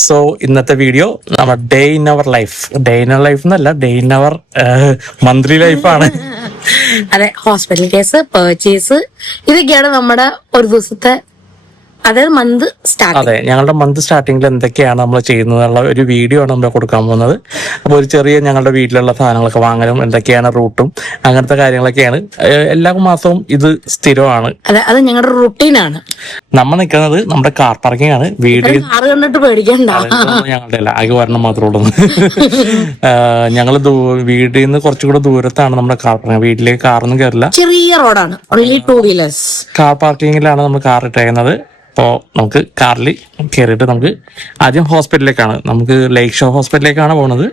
So ഇന്നത്തെ video നമ്മുടെ day in our life എന്നല്ല, ഡേ ഇൻ അവർ മന്ത്ലി ലൈഫാണ്. അതെ, ഹോസ്പിറ്റൽ കേസ്, പർച്ചേസ്, ഇതൊക്കെയാണ് നമ്മുടെ ഒരു ദിവസത്തെ, അതായത് മന്ത് സ്റ്റാർട്ട്. അതെ, ഞങ്ങളുടെ മന്ത് സ്റ്റാർട്ടിങ്ങിൽ എന്തൊക്കെയാണ് നമ്മൾ ചെയ്യുന്നതെന്നുള്ള ഒരു വീഡിയോ ആണ് നമ്മൾ കൊടുക്കാൻ പോകുന്നത്. അപ്പോൾ ഒരു ചെറിയ ഞങ്ങളുടെ വീട്ടിലുള്ള സാധനങ്ങളൊക്കെ വാങ്ങലും എന്തൊക്കെയാണ് റൂട്ടും അങ്ങനത്തെ കാര്യങ്ങളൊക്കെയാണ്. എല്ലാ മാസവും ഇത് സ്ഥിരമാണ്. അതെ, അത് ഞങ്ങളുടെ റുട്ടീനാണ്. നമ്മൾ നിൽക്കുന്നത് നമ്മുടെ കാർ പാർക്കിംഗ് ആണ്. വീട് കാറ് കണ്ടിട്ട് പേടിക്കണ്ട, ഞങ്ങളുടെ അല്ല, ആകെ ഒരെണ്ണം മാത്രമേ ഉള്ളൂ. ഞങ്ങൾ വീട്ടിൽ നിന്ന് കുറച്ചുകൂടെ ദൂരത്താണ് നമ്മുടെ കാർ പാർക്കിംഗ്. വീട്ടിലേക്ക് കാറൊന്നും കയറില്ല, ചെറിയ റോഡാണ്, ഓൺലി 2 വീലേഴ്സ്. കാർ പാർക്കിങ്ങിലാണ് നമ്മൾ കാർ ഇട്ടേക്കുന്നത്. അപ്പോൾ നമുക്ക് കാറിൽ കയറിയിട്ട് നമുക്ക് ആദ്യം ഹോസ്പിറ്റലിലേക്കാണ്, നമുക്ക് ലേക്ക് ഷോ ഹോസ്പിറ്റലിലേക്കാണ് പോകുന്നത്.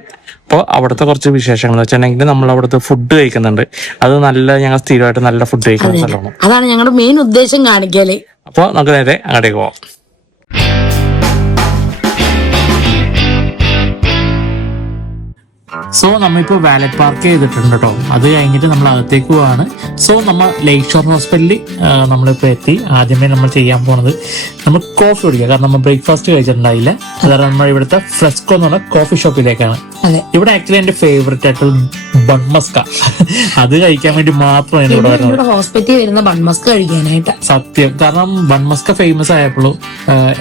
അപ്പോൾ അവിടുത്തെ കുറച്ച് വിശേഷങ്ങൾ എന്ന് വെച്ചിട്ടുണ്ടെങ്കിൽ നമ്മൾ അവിടുത്തെ ഫുഡ് കഴിക്കുന്നുണ്ട്. അത് നല്ല, ഞങ്ങൾ സ്ഥിരമായിട്ട് നല്ല ഫുഡ് കഴിക്കുന്ന സ്ഥലമാണ്. അതാണ് ഞങ്ങളുടെ മെയിൻ ഉദ്ദേശം, കാണിക്കല്. അപ്പോൾ നമുക്ക് നേരെ അങ്ങോട്ടേക്ക് പോവാം. സോ നമ്മളിപ്പോൾ വാലറ്റ് പാർക്ക് ചെയ്തിട്ടുണ്ട് കേട്ടോ. അത് കഴിഞ്ഞിട്ട് നമ്മൾ അകത്തേക്ക് പോവാണ്. സോ നമ്മൾ ലേക്ക് ഷോർ ഹോസ്പിറ്റലിൽ നമ്മളിപ്പോൾ എത്തി. ആദ്യമേ നമ്മൾ ചെയ്യാൻ പോണത് നമ്മൾ കോഫി കുടിക്കുക. കാരണം നമ്മൾ ബ്രേക്ക്ഫാസ്റ്റ് കഴിച്ചിട്ടുണ്ടായില്ല. അതാണ് നമ്മൾ ഇവിടുത്തെ ഫ്രെസ്കോ എന്ന് പറഞ്ഞ കോഫി ഷോപ്പിലേക്കാണ്. ഇവിടെ ആക്ച്വലി എന്റെ ഫേവറേറ്റ് ആയിട്ടുള്ള ബൺമസ്ക, അത് കഴിക്കാൻ വേണ്ടി മാത്രമാണ് ഇവിടെ വരുന്നത്. ഹോസ്പിറ്റലിൽ വരുന്ന ബൺമസ്ക കഴിക്കാനായിട്ട് സത്യം. കാരണം ബൺമസ്ക ഫേമസ് ആയപ്പോഴും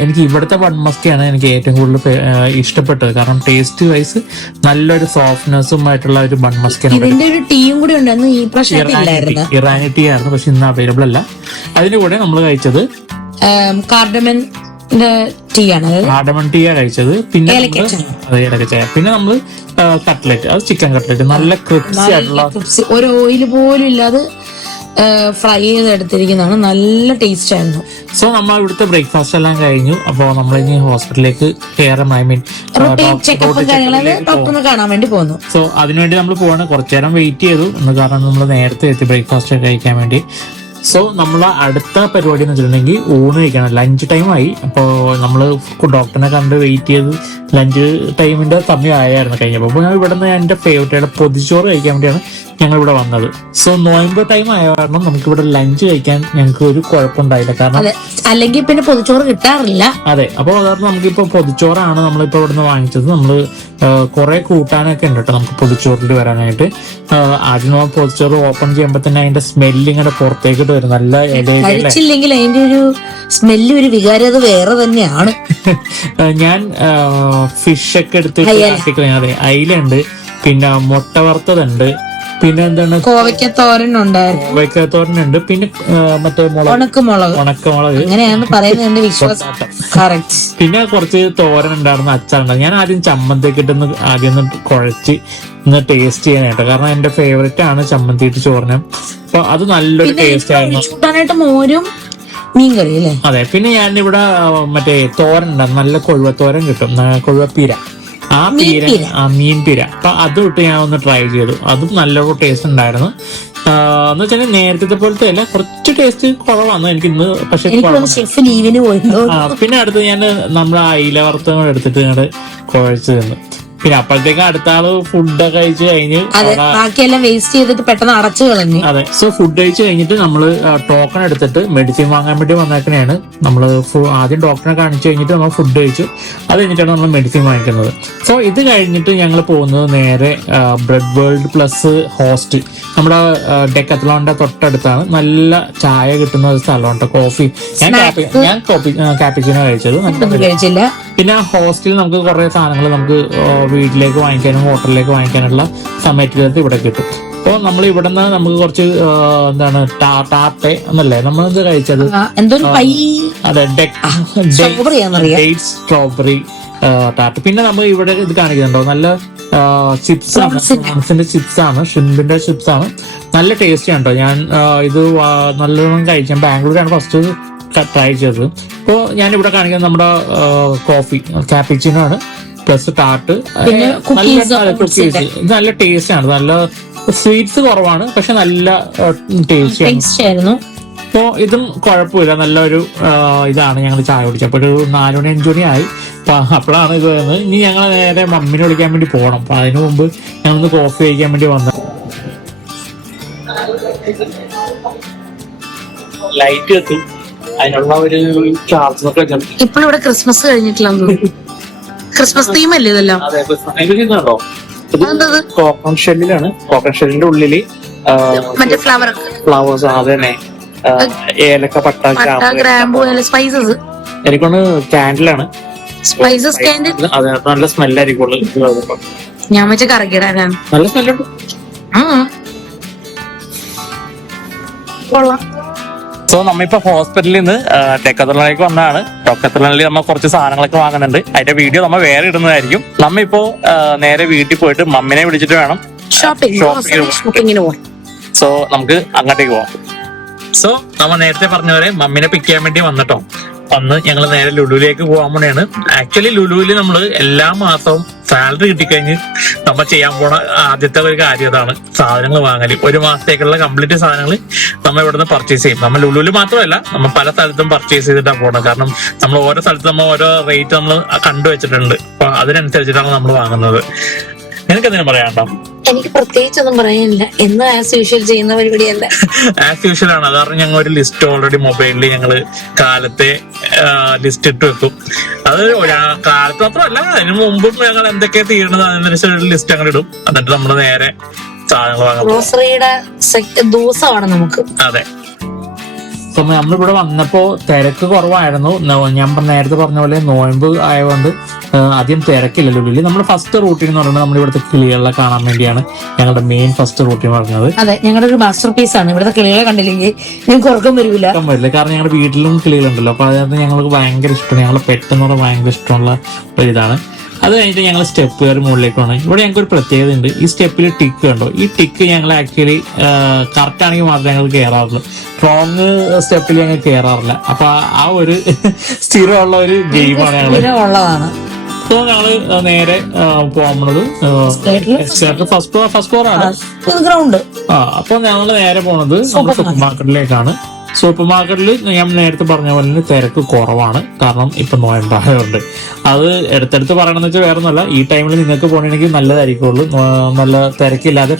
എനിക്ക് ഇവിടുത്തെ ബൺമസ്കയാണ് എനിക്ക് ഏറ്റവും കൂടുതൽ ഇഷ്ടപ്പെട്ടത്. കാരണം ടേസ്റ്റ് വൈസ് നല്ലൊരു സോഫ്റ്റ്നെസ്സും ആയിട്ടുള്ള ഒരു ബൺമസ്കയാണ്. ഇതിന്റെ ഒരു ടീയും കൂടി ഉണ്ടായിരുന്നു, ഈ ഇറാനി ടീ ആയിരുന്നു, പക്ഷെ ഇന്ന് അവൈലബിൾ അല്ല. അതിന്റെ കൂടെ നമ്മൾ കഴിച്ചത് കാർഡമൻ ടീ ആണ്, കാർഡമൺ ടീ ആണ് കഴിച്ചത്. പിന്നെ പിന്നെ നമ്മള് കട്ട്ലറ്റ്, അത് ചിക്കൻ കട്ട്ലറ്റ്, നല്ല ക്രിപ്സി ആയിട്ടുള്ള, ഒരു ഓയിൽ പോലും ഇല്ലാതെ ഫ്രൈ ചെയ്തെടുത്തിരിക്കുന്നതാണ്, നല്ല ടേസ്റ്റ് ആയിരുന്നു. സോ നമ്മൾ ഇവിടുത്തെ ബ്രേക്ക്ഫാസ്റ്റ് എല്ലാം കഴിഞ്ഞു. അപ്പോൾ നമ്മൾ ഇനി ഹോസ്പിറ്റലിലേക്ക് കയറാൻ, ഐ മീൻ ഡോക്ടറിനെ കാണാൻ വേണ്ടി പോകുന്നു. സോ അതിനുവേണ്ടി നമ്മൾ പോവാണ്. കുറച്ചു നേരം വെയിറ്റ് ചെയ്തു, കാരണം നമ്മൾ നേരത്തെ എത്തി ബ്രേക്ക്ഫാസ്റ്റ് കഴിക്കാൻ വേണ്ടി. സോ നമ്മൾ അടുത്ത പരിപാടി എന്ന് വെച്ചിട്ടുണ്ടെങ്കിൽ ഊണ് കഴിക്കണം. ലഞ്ച് ടൈം ആയി. അപ്പോൾ നമ്മൾ ഡോക്ടറിനെ കണ്ട് വെയിറ്റ് ചെയ്ത് ലഞ്ച് ടൈമിന്റെ സമയമായിരുന്നു കഴിഞ്ഞപ്പോൾ. അപ്പോൾ ഞാൻ ഇവിടെ നിന്ന് എൻ്റെ ഫേവറേറ്റ് പൊതിച്ചോറ് കഴിക്കാൻ വേണ്ടിയാണ് ഞങ്ങൾ ഇവിടെ വന്നത്. സോ നോയമ്പ് ടൈം ആയ കാരണം നമുക്ക് ഇവിടെ ലഞ്ച് കഴിക്കാൻ ഞങ്ങൾക്ക് ഒരു കുഴപ്പമുണ്ടായില്ല. കാരണം അല്ലെങ്കിൽ പിന്നെ പൊതിച്ചോറ് കിട്ടാറില്ല. അതെ, അപ്പോൾ അതാണ് നമുക്കിപ്പോ പൊതിച്ചോറാണ് നമ്മളിപ്പോ ഇവിടുന്ന് വാങ്ങിച്ചത്. നമ്മള് കുറെ കൂട്ടാനൊക്കെ ഉണ്ട് കേട്ടോ നമുക്ക് പൊതിച്ചോറിൽ വരാനായിട്ട്. ആദ്യം നമ്മൾ പൊതിച്ചോറ് ഓപ്പൺ ചെയ്യുമ്പോൾ തന്നെ അതിന്റെ സ്മെല്ല് ഇങ്ങനെ പുറത്തേക്ക് വരും. നല്ല കഴിച്ചില്ലെങ്കിൽ അതിന്റെ ഒരു സ്മെല്ല്, ഒരു വികാരം അത് വേറെ തന്നെയാണ്. ഞാൻ ഫിഷ് ഒക്കെ എടുത്ത്, അതെ, അയിലുണ്ട്, പിന്നെ മുട്ട വറുത്തതുണ്ട്, പിന്നെ എന്താണ് കോവയ്ക്കത്തോരനുണ്ട്, പിന്നെ മറ്റേ ഉണക്കമുളക് അങ്ങനെയാണ് പറയുന്നത് വിശ്വാസം. പിന്നെ കുറച്ച് തോരൻ ഉണ്ടായിരുന്നു, അച്ചാറുണ്ടായിരുന്നു. ഞാൻ ആദ്യം ചമ്മന്തിയൊക്കെ ഇട്ടൊന്ന് ആദ്യം ഒന്ന് കുഴച്ച് ഒന്ന് ടേസ്റ്റ് ചെയ്യാനായിട്ട്, കാരണം എന്റെ ഫേവറേറ്റ് ആണ് ചമ്മന്തി ഇട്ട് ചോറിന്. അപ്പൊ അത് നല്ലൊരു ടേസ്റ്റ് ആയിരുന്നു. മോരും മീൻകറി അല്ലേ? അതെ. പിന്നെ ഞാനിവിടെ മറ്റേ തോരൻ ഉണ്ടായിരുന്നു, നല്ല കൊഴുവത്തോരൻ കിട്ടും, കൊഴുവപ്പീര, ആ പീര, മീൻ പീര. അപ്പൊ അത് ഇട്ട് ഞാൻ ഒന്ന് ട്രൈ ചെയ്തു. അതും നല്ലൊരു ടേസ്റ്റ് ഉണ്ടായിരുന്നു. എന്ന് വെച്ചാൽ നേരത്തെ പോലത്തെ അല്ല, കുറച്ച് ടേസ്റ്റ് കുറവാണ് എനിക്ക് ഇന്ന്. പക്ഷെ പിന്നെ അടുത്ത് ഞാൻ നമ്മുടെ അയില വറുത്തം എടുത്തിട്ട് ഞങ്ങള് കുഴച്ച് തന്നു. പിന്നെ അപ്പോഴത്തേക്ക് അടുത്ത ആള് ഫുഡ് കഴിച്ച് കഴിഞ്ഞ് ബാക്കിയെല്ലാം വേസ്റ്റ് ചെയ്തിട്ട് പെട്ടെന്ന് അടച്ചു കളഞ്ഞു. അതെ. സോ ഫുഡ് കഴിച്ച് കഴിഞ്ഞിട്ട് നമ്മള് ടോക്കൺ എടുത്തിട്ട് മെഡിസിൻ വാങ്ങാൻ വേണ്ടി വന്നേക്കണെയാണ്. നമ്മള് ആദ്യം ഡോക്ടറെ കാണിച്ചു കഴിഞ്ഞിട്ട് നമ്മൾ ഫുഡ് കഴിച്ചു. അത് കഴിഞ്ഞിട്ടാണ് നമ്മൾ മെഡിസിൻ വാങ്ങിക്കുന്നത്. സോ ഇത് കഴിഞ്ഞിട്ട് ഞങ്ങൾ പോകുന്നത് നേരെ ബ്രെഡ് വേൾഡ് പ്ലസ് ഹോസ്റ്റ്, നമ്മുടെ ഡെക്കത്ലോണിന്റെ തൊട്ടടുത്താണ്. നല്ല ചായ കിട്ടുന്ന ഒരു സ്ഥലമുണ്ട്. കോഫി, ഞാൻ കാപ്പിച്ചിനോ കഴിച്ചത്. പിന്നെ ഹോസ്റ്റലിൽ നമുക്ക് കുറെ സാധനങ്ങൾ നമുക്ക് വീട്ടിലേക്ക് വാങ്ങിക്കാനും ഹോട്ടലിലേക്ക് വാങ്ങിക്കാനുള്ള സമയത്ത് ഇവിടെ കിട്ടും. അപ്പോൾ നമ്മൾ ഇവിടെ നിന്ന് നമുക്ക് കുറച്ച് എന്താണ് ടാർട്ടെ എന്നല്ലേ നമ്മളെന്ത് കഴിച്ചത്, അതെ, സ്ട്രോബെറി ടാർട്ട്. പിന്നെ നമ്മൾ ഇവിടെ ഇത് കാണിക്കുന്നുണ്ടോ, നല്ല ചിപ്സ് ആണ്, ചിപ്സ് ആണ്, ഷ്രിമ്പിന്റെ ചിപ്സ് ആണ്, നല്ല ടേസ്റ്റി ആണ് കേട്ടോ. ഞാൻ ഇത് നല്ലോണം കഴിച്ചു. ബാംഗ്ലൂരാണ് ഫസ്റ്റ് ട്രൈ ചെയ്തത്. അപ്പോൾ ഞാനിവിടെ കാണിക്കുന്നത് നമ്മുടെ കോഫി കാപ്പിച്ചിനോ ആണ്, പ്ലസ് ടാർട്ട്, കുക്കീസ്. ഇത് നല്ല ടേസ്റ്റ് ആണ്, നല്ല സ്വീറ്റ്സ് കുറവാണ്, പക്ഷെ നല്ല ടേസ്റ്റി ആയിരുന്നു. അപ്പോ ഇതും കുഴപ്പമില്ല, നല്ലൊരു ഇതാണ്. ഞങ്ങൾ ചായ കുടിച്ചപ്പോൾ ഒരു 4 മണി 5 മണി ആയി. അപ്പോഴാണ് ഇത് വരുന്നത്. ഇനി ഞങ്ങൾ നേരെ മമ്മിനെ വിളിക്കാൻ വേണ്ടി പോകണം. അപ്പൊ അതിനു മുമ്പ് ഞങ്ങളൊന്ന് കോഫി കഴിക്കാൻ വേണ്ടി വന്നത്. ലൈറ്റ് എത്തും, അതിനുള്ള ഒരു ചാർജ്. ഇപ്പോഴിവിടെ ക്രിസ്മസ് കഴിഞ്ഞിട്ടില്ല. ക്രിസ്മസ് തീം അല്ലേ ഇതെല്ലാം? അതെ, ഇതുണ്ടോ, ഇത് അതെന്തത്? കോക്കനട്ട് ഷെല്ലിലാണ്. കോക്കനട്ട് ഷെല്ലിന്റെ ഉള്ളില് മറ്റേ ഫ്ലവേഴ്സ്, അത് തന്നെ, ഏലക്ക, പട്ട, ഗ്രാമ്പു, സ്പൈസസ്. എനിക്കൊന്ന് ക്യാൻഡിലാണ്. Spices candle. അതെ, നല്ല സ്മെല്ലായിരിക്കും. ഞാൻ വെച്ച കറക്കിടാനാണ്. നല്ല സ്മെല്ലുണ്ട്. കൊള്ളാം. സോ നമ്മിപ്പോ ഹോസ്പിറ്റലിൽ നിന്ന് ഡെക്കത്തലോണിലേക്ക് വന്നതാണ്. ഡെക്കത്തലോണിൽ നമ്മൾ കുറച്ച് സാധനങ്ങളൊക്കെ വാങ്ങുന്നുണ്ട്. അതിന്റെ വീഡിയോ നമ്മൾ വേറെ ഇടുന്നതായിരിക്കും. നമ്മിപ്പോ നേരെ വീട്ടിൽ പോയിട്ട് മമ്മിനെ വിളിച്ചിട്ട് വേണം ഷോപ്പിങ്ങിന് പോവാം. സോ നമുക്ക് അങ്ങോട്ടേക്ക് പോവാം. സോ നമ്മ നേരത്തെ പറഞ്ഞ പോലെ മമ്മിനെ പിക്ക് ചെയ്യാൻ വേണ്ടി വന്നിട്ടോ. വന്ന് ഞങ്ങൾ നേരെ ലുലുവിലേക്ക് പോകാൻ വേണ്ടിയാണ്. ആക്ച്വലി ലുലുവിൽ നമ്മള് എല്ലാ മാസവും സാലറി കിട്ടിക്കഴിഞ്ഞ് നമ്മൾ ചെയ്യാൻ പോണ ആദ്യത്തെ ഒരു കാര്യം അതാണ് സാധനങ്ങൾ വാങ്ങല്. ഒരു മാസത്തേക്കുള്ള കംപ്ലീറ്റ് സാധനങ്ങൾ നമ്മൾ ഇവിടുന്ന് പർച്ചേസ് ചെയ്യും. നമ്മൾ ലുലുവിൽ മാത്രമല്ല, നമ്മൾ പല സ്ഥലത്തും പർച്ചേസ് ചെയ്തിട്ടാണ് പോകണം. കാരണം നമ്മൾ ഓരോ സ്ഥലത്ത് നമ്മൾ ഓരോ റേറ്റ് നമ്മൾ കണ്ടുവച്ചിട്ടുണ്ട്. അപ്പൊ അതിനനുസരിച്ചിട്ടാണ് നമ്മൾ വാങ്ങുന്നത്. നിനക്ക് എന്തെങ്കിലും പറയാനുണ്ടോ? എനിക്ക് പ്രത്യേകിച്ചൊന്നും പറയാനില്ല. എന്ന് ആസ് യൂഷ്വൽ ചെയ്യുന്ന പരിപാടിയല്ല. ആസ് യൂഷ്വൽ ആണ്. അത് കാരണം ഞങ്ങൾ ഒരു ലിസ്റ്റ് ഓൾറെഡി മൊബൈലിൽ ഞങ്ങള് കാലത്തെ ലിസ്റ്റ് ഇട്ട് വെക്കും. അത് കാലത്ത് മാത്രമല്ല, അതിന് മുമ്പും ഞങ്ങൾ എന്തൊക്കെയാ തീരുന്നത് അതിനനുസരിച്ച് ലിസ്റ്റ് അങ്ങനെ ഇടും. എന്നിട്ട് നമ്മൾ നേരെ സാധനങ്ങൾ വാങ്ങാം. ഗ്രോസറിയുടെ ദിവസമാണ് നമുക്ക്. അതെ. നമ്മളിവിടെ വന്നപ്പോ തിരക്ക് കുറവായിരുന്നു. ഞാൻ നേരത്തെ പറഞ്ഞ പോലെ നോയമ്പ് ആയതുകൊണ്ട് അധികം തിരക്കില്ല ലുലുവിൽ. നമ്മൾ ഫസ്റ്റ് റൂട്ടീൻ എന്ന് പറയുന്നത് നമ്മുടെ ഇവിടുത്തെ കിളികളെ കാണാൻ വേണ്ടിയാണ് ഞങ്ങളുടെ മെയിൻ ഫസ്റ്റ് റൂട്ടീൻ പറഞ്ഞത്. അതെ, ഞങ്ങളുടെ ഒരു മാസ്റ്റർ പീസ് ആണ്. ഇവിടുത്തെ കിളികളെ കണ്ടില്ലെങ്കിൽ ഞങ്ങൾക്ക് ഉറക്കം വരില്ല. കാരണം ഞങ്ങളുടെ വീട്ടിലും കിളികളുണ്ടല്ലോ. അപ്പൊ അതിനകത്ത് ഞങ്ങൾക്ക് ഭയങ്കര ഇഷ്ടമാണ്. ഞങ്ങളെ പെട്ടെന്ന് പറഞ്ഞാൽ ഭയങ്കര ഇഷ്ടമുള്ള ഒരു ഇതാണ്. അത് കഴിഞ്ഞിട്ട് ഞങ്ങൾ സ്റ്റെപ്പ് കയറി മുകളിലേക്ക് വേണം. ഇവിടെ ഞങ്ങൾക്ക് ഒരു പ്രത്യേകത ഉണ്ട്. ഈ സ്റ്റെപ്പിൽ ടിക്ക് കണ്ടോ? ഈ ടിക്ക് ഞങ്ങൾ ആക്ച്വലി കറക്റ്റ് ആണെങ്കിൽ മാത്രമേ ഞങ്ങൾ കയറാറുള്ളൂ. റോങ് സ്റ്റെപ്പിൽ ഞങ്ങൾ കയറാറില്ല. അപ്പൊ ആ ഒരു സ്ഥിരമുള്ള ഒരു ഗെയിമാണ് ഞങ്ങൾ. സോ ഞങ്ങള് നേരെ പോകുന്നത് ഫസ്റ്റ് ഫ്ലോർ ആണ് ഗ്രൗണ്ട്. അപ്പൊ ഞങ്ങൾ നേരെ പോണത് സൂപ്പർ മാർക്കറ്റിലേക്കാണ്. സൂപ്പർ മാർക്കറ്റിൽ ഞാൻ നേരത്തെ പറഞ്ഞ പോലെ തിരക്ക് കുറവാണ്. കാരണം ഇപ്പൊ നോയമ്പായതുകൊണ്ട്. അത് എടുത്തെടുത്ത് പറയണമെന്ന് വെച്ചാൽ വേറെ ഒന്നുമല്ല, ഈ ടൈമിൽ നിങ്ങൾക്ക് പോകണമെങ്കിൽ നല്ലതായിരിക്കുള്ളൂ. നല്ല തിരക്കില്ലാതെ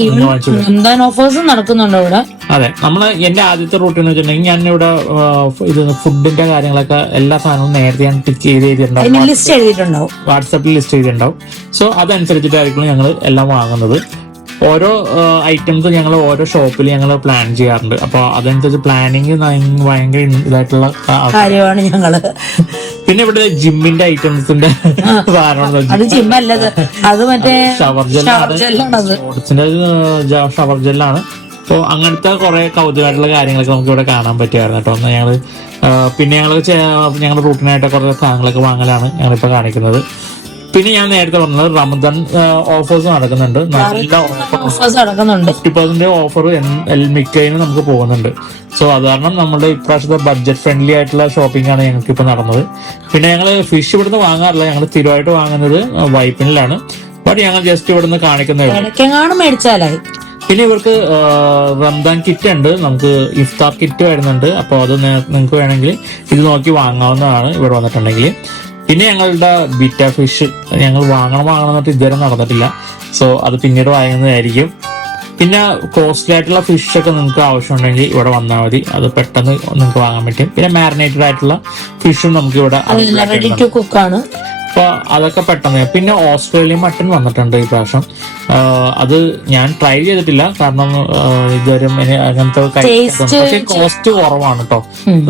ഓഫേഴ്സ് നടക്കുന്നുണ്ടോ ഇവിടെ? അതെ. എന്റെ ആദ്യത്തെ റൂട്ടീൻ എന്ന് വെച്ചിട്ടുണ്ടെങ്കിൽ ഞാൻ ഇവിടെ ഇത് ഫുഡിന്റെ കാര്യങ്ങളൊക്കെ എല്ലാ സാധനവും നേരത്തെ ഞാൻ ടിക്ക് ചെയ്തിട്ടുണ്ടാവും. വാട്സാപ്പിൽ ലിസ്റ്റ് ചെയ്തിട്ടുണ്ടാവും. സോ അതനുസരിച്ചിട്ടായിരിക്കും ഞങ്ങൾ എല്ലാം വാങ്ങുന്നത്. ഓരോ ഐറ്റംസ് ഞങ്ങൾ ഓരോ ഷോപ്പിൽ ഞങ്ങൾ പ്ലാൻ ചെയ്യാറുണ്ട്. അപ്പൊ അതനുസരിച്ച് പ്ലാനിങ് ഭയങ്കര ഇതായിട്ടുള്ള കാര്യമാണ് ഞങ്ങള്. പിന്നെ ഇവിടെ ജിമ്മിന്റെ ഐറ്റംസിന്റെ ഷവർ ജെല്ലാണ്. അപ്പോൾ അങ്ങനത്തെ കുറെ കൗതുകമായിട്ടുള്ള കാര്യങ്ങളൊക്കെ നമുക്ക് ഇവിടെ കാണാൻ പറ്റുമായിരുന്നു കേട്ടോ. ഞങ്ങള് പിന്നെ ഞങ്ങൾ റൂട്ടിനായിട്ട് കുറെ സാധനങ്ങളൊക്കെ വാങ്ങലാണ് ഞങ്ങളിപ്പോ കാണിക്കുന്നത്. പിന്നെ ഞാൻ നേരത്തെ പറഞ്ഞത് റമദാൻ ഓഫേഴ്സ് നടക്കുന്നുണ്ട്. നല്ല ഓഫർ 50% ഓഫർ മിക്കതിനും നമുക്ക് പോകുന്നുണ്ട്. സോ അത് കാരണം നമ്മുടെ ഇപ്രാവശ്യത്തെ ബഡ്ജറ്റ് ഫ്രണ്ട്ലി ആയിട്ടുള്ള ഷോപ്പിംഗ് ആണ് ഞങ്ങൾക്ക് ഇപ്പൊ നടന്നത്. പിന്നെ ഞങ്ങൾ ഫിഷ് ഇവിടുന്ന് വാങ്ങാറില്ല. ഞങ്ങൾ സ്ഥിരമായിട്ട് വാങ്ങുന്നത് വൈപ്പിനിലാണ്. ബട്ട് ഞങ്ങൾ ജസ്റ്റ് ഇവിടുന്ന് കാണിക്കുന്നത്. പിന്നെ ഇവർക്ക് റംദാൻ കിറ്റ് ഉണ്ട്. നമുക്ക് ഇഫ്താർ കിറ്റ് വരുന്നുണ്ട്. അപ്പോൾ അത് നിങ്ങൾക്ക് വേണമെങ്കിൽ ഇത് നോക്കി വാങ്ങാവുന്നതാണ് ഇവിടെ വന്നിട്ടുണ്ടെങ്കിൽ. പിന്നെ ഞങ്ങളുടെ ബീറ്റ ഫിഷ് ഞങ്ങൾ വാങ്ങണം എന്നിട്ട് ഇതുവരെ നടന്നിട്ടില്ല. സോ അത് പിന്നീട് വാങ്ങുന്നതായിരിക്കും. പിന്നെ കോസ്റ്റ്ലി ആയിട്ടുള്ള ഫിഷ് ഒക്കെ നിങ്ങൾക്ക് ആവശ്യമുണ്ടെങ്കിൽ ഇവിടെ വന്നാൽ മതി. അത് പെട്ടെന്ന് നിങ്ങൾക്ക് വാങ്ങാൻ പറ്റും. പിന്നെ മാരിനേറ്റഡ് ആയിട്ടുള്ള ഫിഷും നമുക്ക് ഇവിടെ കുക്കാണ്. അപ്പൊ അതൊക്കെ പെട്ടെന്ന്. പിന്നെ ഓസ്ട്രേലിയൻ മട്ടൺ വന്നിട്ടുണ്ട് ഈ പ്രാവശ്യം. അത് ഞാൻ ട്രൈ ചെയ്തിട്ടില്ല. കാരണം ഇതുവരെ അങ്ങനത്തെ പക്ഷേ കോസ്റ്റ് കുറവാണ് കേട്ടോ.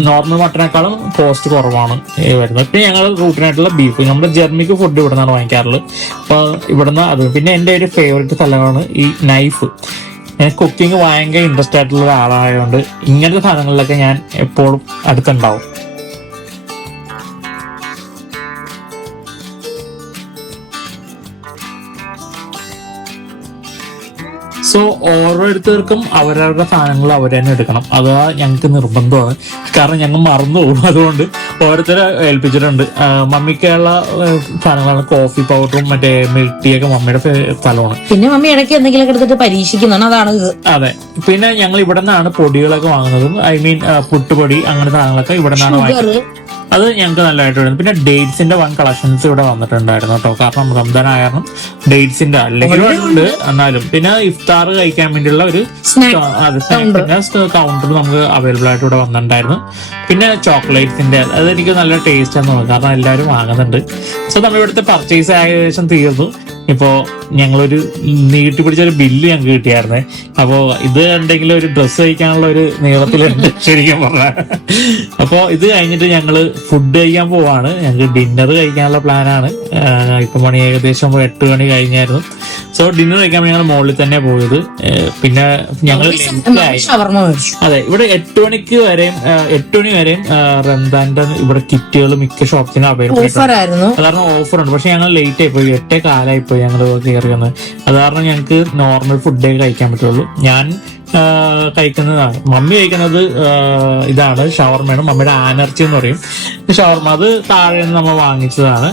നോർമൽ മട്ടനേക്കാളും കോസ്റ്റ് കുറവാണ് വരുന്നത്. പിന്നെ ഞങ്ങൾ റൂട്ടിനായിട്ടുള്ള ബീഫ്, നമ്മുടെ ജർമ്മിക്ക് ഫുഡ് ഇവിടെ നിന്നാണ് വാങ്ങിക്കാറുള്ളത്. അപ്പൊ ഇവിടുന്ന് അത്. പിന്നെ എൻ്റെ ഒരു ഫേവറേറ്റ് സ്ഥലമാണ് ഈ നൈഫ്. ഞാൻ കുക്കിംഗ് ഭയങ്കര ഇൻട്രസ്റ്റ് ആയിട്ടുള്ള ഒരാളായതുകൊണ്ട് ഇങ്ങനത്തെ സാധനങ്ങളിലൊക്കെ ഞാൻ എപ്പോഴും അടുത്തുണ്ടാവും. സോ ഓരോരുത്തർക്കും അവരവരുടെ സാധനങ്ങൾ അവർ തന്നെ എടുക്കണം. അത് ഞങ്ങൾക്ക് നിർബന്ധമാണ്. കാരണം ഞങ്ങൾ മറന്നു പോകും. അതുകൊണ്ട് ഓരോരുത്തരെ ഏൽപ്പിച്ചിട്ടുണ്ട്. മമ്മിക്കുള്ള സാധനങ്ങളാണ് കോഫി പൗഡറും മറ്റേ മിൽക്ക് ടീ ഒക്കെ മമ്മിയുടെ സ്ഥലമാണ്. പിന്നെ മമ്മി ഇടയ്ക്ക് എന്തെങ്കിലും എടുത്തിട്ട് പരീക്ഷിക്കുന്നതാണ്. അതാണ് ഇത്. അതെ. പിന്നെ ഞങ്ങൾ ഇവിടെ നിന്നാണ് പൊടികളൊക്കെ വാങ്ങുന്നതും. ഐ മീൻ പുട്ടുപൊടി അങ്ങനത്തെ സാധനങ്ങളൊക്കെ ഇവിടെ നിന്നാണ് വാങ്ങിക്കുന്നത്. അത് ഞങ്ങൾക്ക് നല്ലതായിട്ട് വരുന്നു. പിന്നെ ഡേറ്റ്സിന്റെ വൺ കളക്ഷൻസ് ഇവിടെ വന്നിട്ടുണ്ടായിരുന്നു കേട്ടോ. കാരണം റംസാൻ ആയ കാരണം ഡേറ്റ്സിന്റെ അല്ലെങ്കിൽ ഉണ്ട് എന്നാലും. പിന്നെ ഇഫ്താർ കഴിക്കാൻ വേണ്ടിയുള്ള ഒരു കൗണ്ടർ നമുക്ക് അവൈലബിൾ ആയിട്ട് ഇവിടെ വന്നിട്ടുണ്ടായിരുന്നു. പിന്നെ ചോക്ലേറ്റ്സിന്റെ അതെനിക്ക് നല്ല ടേസ്റ്റ് ആണ് തോന്നുന്നത്, കാരണം എല്ലാവരും വാങ്ങുന്നുണ്ട്. സോ നമ്മൾ ഇവിടുത്തെ പർച്ചേസ് ഏകദേശം തീർന്നു. ഇപ്പോ ഞങ്ങളൊരു നീട്ടി പിടിച്ചൊരു ബില്ല് ഞങ്ങൾക്ക് കിട്ടിയായിരുന്നേ. അപ്പോ ഇത് എന്തെങ്കിലും ഒരു ഡ്രസ്സ് കഴിക്കാനുള്ള ഒരു നീളത്തിലുണ്ട് ശരിക്കും പറഞ്ഞാൽ. അപ്പോ ഇത് കഴിഞ്ഞിട്ട് ഞങ്ങള് ഫുഡ് കഴിക്കാൻ പോവാണ്. ഞങ്ങൾക്ക് ഡിന്നർ കഴിക്കാനുള്ള പ്ലാനാണ്. ഇപ്പൊ മണി ഏകദേശം 8 മണി കഴിഞ്ഞായിരുന്നു. സോ ഡിന്നർ കഴിക്കാൻ ഞങ്ങൾ മുകളിൽ തന്നെ പോയത്. പിന്നെ ഞങ്ങൾ അതെ ഇവിടെ 8 മണിക്ക് വരെയും 8 മണി വരെയും റംസാന്റെ ഇവിടെ കിറ്റുകൾ മിക്ക ഷോപ്സിനും അവൈലബിൾ ആയിരുന്നു. കാരണം ഓഫർ ഉണ്ട്. പക്ഷെ ഞങ്ങൾ ലേറ്റ് ആയിപ്പോയി, 8 കാലമായിപ്പോയി ഞങ്ങൾ കയറി വന്നത്. അത് കാരണം ഞങ്ങൾക്ക് നോർമൽ ഫുഡേ കഴിക്കാൻ പറ്റുള്ളൂ. ഞാൻ കഴിക്കുന്നതാണ്, മമ്മി കഴിക്കുന്നത് ഇതാണ് ഷവർമയാണ്. മമ്മിയുടെ ആനർച്ചി എന്ന് പറയും ഷവർമ. അത് താഴെ നിന്ന് നമ്മൾ വാങ്ങിച്ചതാണ്.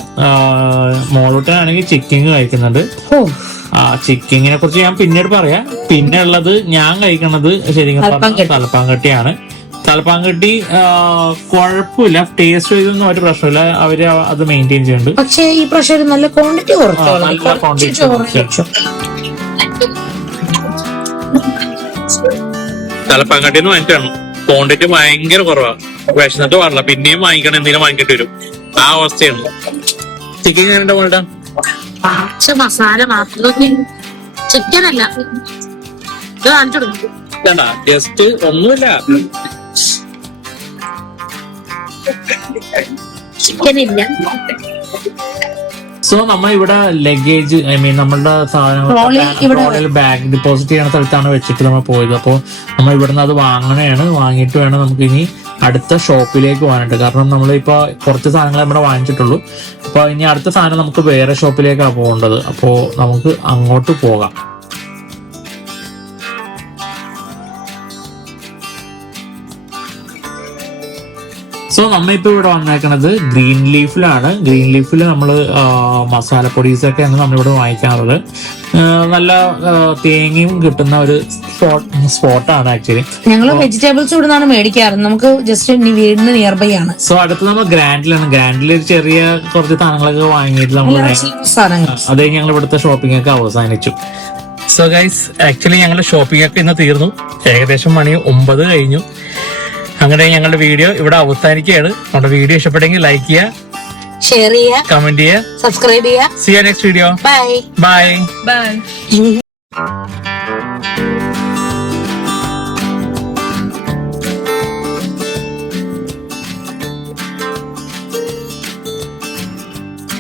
മോളൂട്ടനാണെങ്കിൽ ചിക്കൻ കഴിക്കുന്നുണ്ട്. ചിക്കനെ കുറിച്ച് ഞാൻ പിന്നീട് പറയാം. പിന്നെ ഉള്ളത് ഞാൻ കഴിക്കുന്നത് ശരിക്കും പറഞ്ഞാൽ തലപ്പാങ്കട്ടിയാണ്. തലപ്പാങ്കട്ടി കുഴപ്പമില്ല, ടേസ്റ്റ് ചെയ്തൊന്നും ഒരു പ്രശ്നമില്ല. അവര് അത് മെയിൻറ്റെയിൻ ചെയ്യുന്നുണ്ട്. പക്ഷേ ഈ പ്രാവശ്യം നല്ല ക്വാണ്ടിറ്റി തലപ്പാങ്കട്ടിന്ന് വാങ്ങിച്ചാണ്. ക്വാണ്ടിറ്റി ഭയങ്കര കുറവാണ്. വിശന്നിട്ട് പാടില്ല, പിന്നെയും വാങ്ങിക്കണം, എന്തെങ്കിലും വാങ്ങിക്കേണ്ടി വരും. ആ അവസ്ഥയാണ്. ചിക്കൻ ഞാൻ എന്റെ മോളുടെ മസാല മാത്രം ചിക്കനല്ല, ജസ്റ്റ് ഒന്നുമില്ല. ചിക്കനില്ല. സോ നമ്മൾ ഇവിടെ ലഗേജ് നമ്മളുടെ സാധനങ്ങൾ ബാഗ് ഡെപ്പോസിറ്റ് ചെയ്യുന്ന സ്ഥലത്താണ് വെച്ചിട്ട് നമ്മൾ പോയത്. അപ്പോൾ നമ്മൾ ഇവിടുന്ന് അത് വാങ്ങണയാണ്. വാങ്ങിയിട്ട് വേണം നമുക്ക് ഇനി അടുത്ത ഷോപ്പിലേക്ക് പോകാനായിട്ട്. കാരണം നമ്മളിപ്പോ കുറച്ച് സാധനങ്ങൾ ഇവിടെ വാങ്ങിച്ചിട്ടുള്ളൂ. അപ്പൊ ഇനി അടുത്ത സാധനം നമുക്ക് വേറെ ഷോപ്പിലേക്കാണ് പോകേണ്ടത്. അപ്പോ നമുക്ക് അങ്ങോട്ട് പോകാം. സോ നമ്മളിപ്പോ ഇവിടെ വന്നേക്കണത് ഗ്രീൻ ലീഫിലാണ്. ഗ്രീൻ ലീഫിൽ നമ്മൾ മസാലപ്പൊടീസൊക്കെയാണ് നമ്മളിവിടെ വാങ്ങിക്കാറുള്ളത്. നല്ല തേങ്ങയും കിട്ടുന്ന ഒരു സ്പോട്ടാണ് ആക്ച്വലി. ഞങ്ങൾ വെജിറ്റബിൾസ് ഇവിടെ നിന്നാണ് മേടിക്കാറ്. നമുക്ക് ജസ്റ്റ് വീടിന് നിയർ ബൈ ആണ്. സോ അടുത്ത് നമ്മൾ ഗ്രാൻഡിലാണ്. ഗ്രാൻഡിൽ ഒരു ചെറിയ കുറച്ച് സാധനങ്ങളൊക്കെ വാങ്ങിയിട്ട് നമ്മൾ അതേ ഞങ്ങൾ ഇവിടുത്തെ ഷോപ്പിംഗ് ഒക്കെ അവസാനിച്ചു. സോ ഗൈസ് ആക്ച്വലി ഞങ്ങളുടെ ഷോപ്പിംഗ് ഒക്കെ ഇന്ന് തീർന്നു. ഏകദേശം മണി 9 കഴിഞ്ഞു. അങ്ങനെ ഞങ്ങളുടെ വീഡിയോ ഇവിടെ അവസാനിക്കുകയാണ്. നമ്മുടെ വീഡിയോ ഇഷ്ടപ്പെട്ടെങ്കിൽ ലൈക്ക് ചെയ്യുക, ഷെയർ ചെയ്യുക, കമന്റ് ചെയ്യുക, സബ്സ്ക്രൈബ് ചെയ്യുക. See you next video. Bye. Bye. Bye.